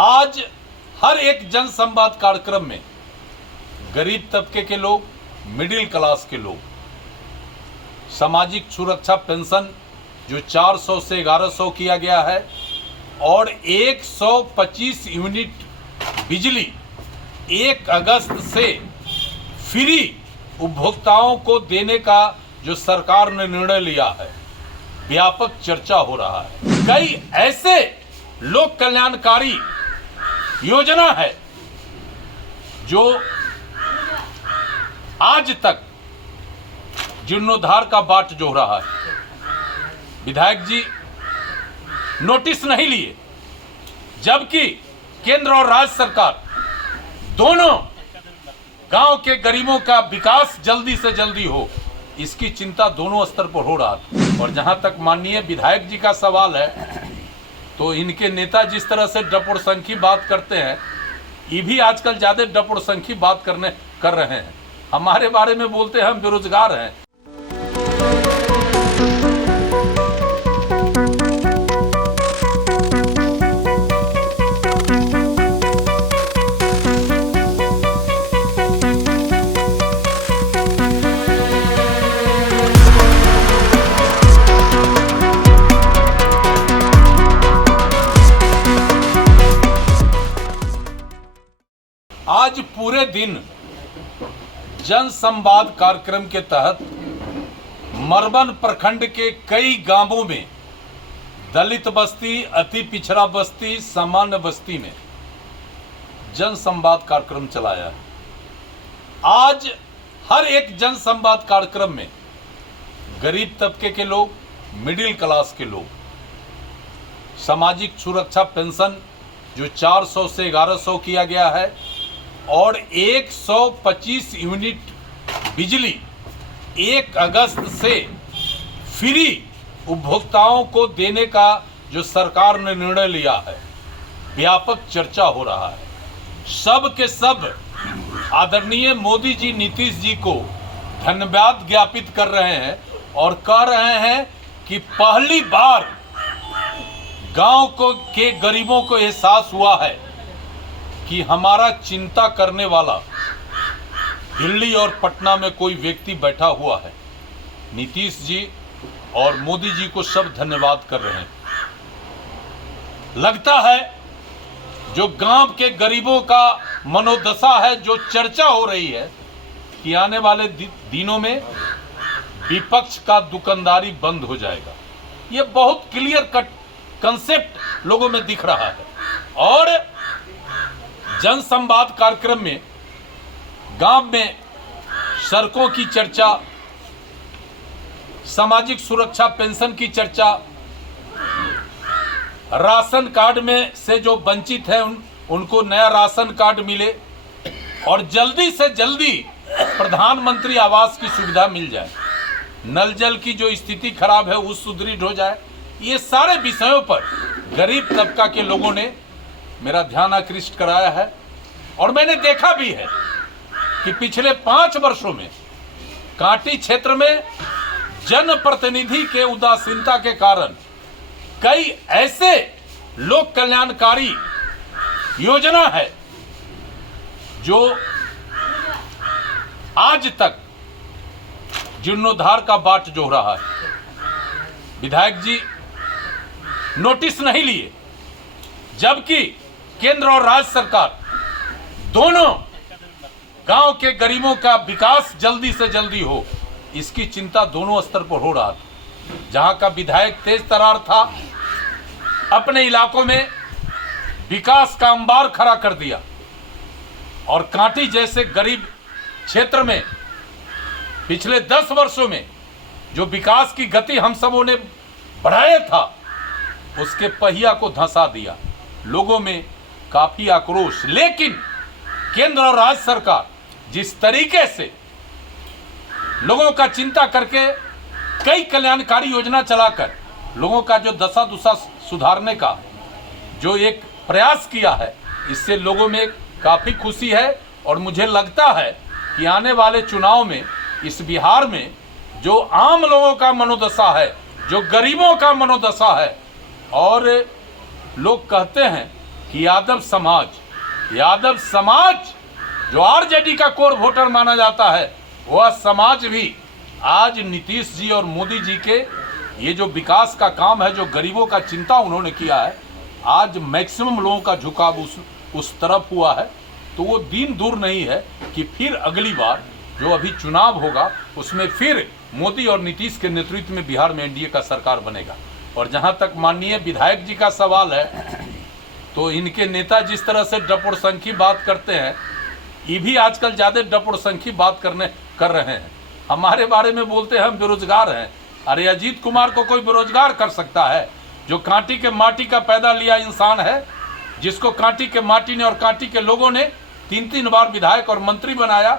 आज हर एक जन संवाद कार्यक्रम में गरीब तबके के लोग, मिडिल क्लास के लोग, सामाजिक सुरक्षा पेंशन जो 400 से 1100 किया गया है और 125 यूनिट बिजली 1 अगस्त से फ्री उपभोक्ताओं को देने का जो सरकार ने निर्णय लिया है, व्यापक चर्चा हो रहा है। कई ऐसे लोक कल्याणकारी योजना है जो आज तक जीर्णोद्धार का बाट जोह रहा है। विधायक जी नोटिस नहीं लिए, जबकि केंद्र और राज्य सरकार दोनों गांव के गरीबों का विकास जल्दी से जल्दी हो, इसकी चिंता दोनों स्तर पर हो रहा था। और जहां तक माननीय विधायक जी का सवाल है, तो इनके नेता जिस तरह से डपोरसंखी बात करते हैं, ये भी आजकल ज्यादा डपोरसंखी बात कर रहे हैं। हमारे बारे में बोलते हैं हम बेरोजगार हैं। आज पूरे दिन जन संवाद कार्यक्रम के तहत मरबन प्रखंड के कई गांवों में दलित बस्ती, अति पिछड़ा बस्ती, सामान्य बस्ती में जन संवाद कार्यक्रम चलाया है। आज हर एक जन संवाद कार्यक्रम में गरीब तबके के लोग, मिडिल क्लास के लोग, सामाजिक सुरक्षा पेंशन जो 400 से 1100 किया गया है और 125 यूनिट बिजली 1 अगस्त से फ्री उपभोक्ताओं को देने का जो सरकार ने निर्णय लिया है, व्यापक चर्चा हो रहा है। सब के सब आदरणीय मोदी जी, नीतीश जी को धन्यवाद ज्ञापित कर रहे हैं और कह रहे हैं कि पहली बार गांव के गरीबों को एहसास हुआ है कि हमारा चिंता करने वाला दिल्ली और पटना में कोई व्यक्ति बैठा हुआ है। नीतीश जी और मोदी जी को सब धन्यवाद कर रहे हैं। लगता है जो गांव के गरीबों का मनोदशा है, जो चर्चा हो रही है कि आने वाले दिनों में विपक्ष का दुकानदारी बंद हो जाएगा, ये बहुत क्लियर कट कंसेप्ट लोगों में दिख रहा है। और जन संवाद कार्यक्रम में गांव में सड़कों की चर्चा, सामाजिक सुरक्षा पेंशन की चर्चा, राशन कार्ड में से जो वंचित है उनको नया राशन कार्ड मिले और जल्दी से जल्दी प्रधानमंत्री आवास की सुविधा मिल जाए, नल जल की जो स्थिति खराब है वो सुदृढ़ हो जाए। ये सारे विषयों पर गरीब तबका के लोगों ने मेरा ध्यान आकृष्ट कराया है। और मैंने देखा भी है कि पिछले 5 वर्षों में कांटी क्षेत्र में जनप्रतिनिधि के उदासीनता के कारण कई ऐसे लोक कल्याणकारी योजना है जो आज तक जीर्णोद्धार का बाट जोह रहा है। विधायक जी नोटिस नहीं लिए, जबकि केंद्र और राज्य सरकार दोनों गांव के गरीबों का विकास जल्दी से जल्दी हो, इसकी चिंता दोनों स्तर पर हो रहा था। जहां का विधायक तेज तरार था, अपने इलाकों में विकास का अंबार खड़ा कर दिया और कांटी जैसे गरीब क्षेत्र में पिछले 10 वर्षों में जो विकास की गति हम सबों ने बढ़ाया था, उसके पहिया को धंसा दिया। लोगों में काफी आक्रोश, लेकिन केंद्र और राज्य सरकार जिस तरीके से लोगों का चिंता करके कई कल्याणकारी योजना चलाकर लोगों का जो दशा दुशा सुधारने का जो एक प्रयास किया है, इससे लोगों में काफी खुशी है। और मुझे लगता है कि आने वाले चुनाव में इस बिहार में जो आम लोगों का मनोदशा है, जो गरीबों का मनोदशा है, और लोग कहते हैं कि यादव समाज जो आरजेडी का कोर वोटर माना जाता है, वह समाज भी आज नीतीश जी और मोदी जी के ये जो विकास का काम है, जो गरीबों का चिंता उन्होंने किया है, आज मैक्सिमम लोगों का झुकाव उस तरफ हुआ है। तो वो दिन दूर नहीं है कि फिर अगली बार जो अभी चुनाव होगा उसमें फिर मोदी और नीतीश के नेतृत्व में बिहार में एनडीए का सरकार बनेगा। और जहां तक माननीय विधायक जी का सवाल है, तो इनके नेता जिस तरह से डपोरसंखी बात करते हैं, ये भी आजकल ज़्यादा डपोरसंखी बात कर रहे हैं। हमारे बारे में बोलते हैं हम बेरोजगार हैं। अरे अजीत कुमार को कोई बेरोजगार कर सकता है? जो कांटी के माटी का पैदा लिया इंसान है, जिसको कांटी के माटी ने और कांटी के लोगों ने 3-3 बार विधायक और मंत्री बनाया।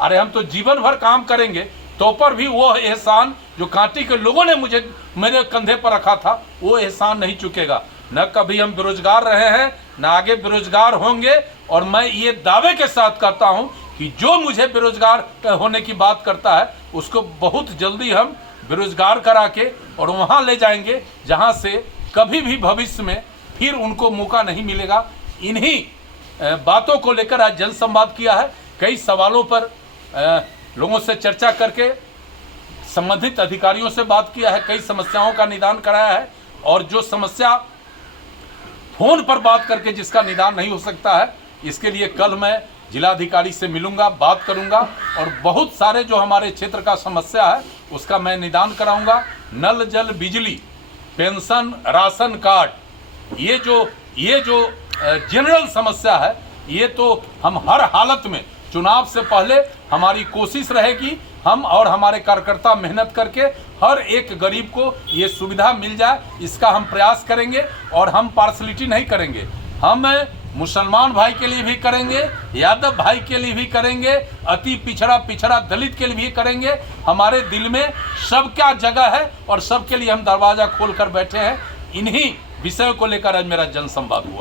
अरे हम तो जीवन भर काम करेंगे तो पर भी वो एहसान जो कांटी के लोगों ने मेरे कंधे पर रखा था, वो एहसान नहीं चुकेगा। न कभी हम बेरोजगार रहे हैं, न आगे बेरोजगार होंगे। और मैं ये दावे के साथ कहता हूं कि जो मुझे बेरोजगार होने की बात करता है, उसको बहुत जल्दी हम बेरोजगार करा के और वहां ले जाएंगे जहां से कभी भी भविष्य में फिर उनको मौका नहीं मिलेगा। इन्हीं बातों को लेकर आज जनसंवाद किया है। कई सवालों पर लोगों से चर्चा करके संबंधित अधिकारियों से बात किया है, कई समस्याओं का निदान कराया है। और जो समस्या फोन पर बात करके जिसका निदान नहीं हो सकता है, इसके लिए कल मैं जिलाधिकारी से मिलूंगा, बात करूंगा और बहुत सारे जो हमारे क्षेत्र का समस्या है उसका मैं निदान कराऊंगा। नल जल बिजली, पेंशन, राशन कार्ड, ये जो जनरल समस्या है, ये तो हम हर हालत में चुनाव से पहले हमारी कोशिश रहेगी, हम और हमारे कार्यकर्ता मेहनत करके हर एक गरीब को ये सुविधा मिल जाए, इसका हम प्रयास करेंगे। और हम पार्शलिटी नहीं करेंगे, हम मुसलमान भाई के लिए भी करेंगे, यादव भाई के लिए भी करेंगे, अति पिछड़ा दलित के लिए भी करेंगे। हमारे दिल में सबका जगह है और सबके लिए हम दरवाजा खोल कर बैठे हैं। इन्हीं विषयों को लेकर आज मेरा जनसंवाद हुआ।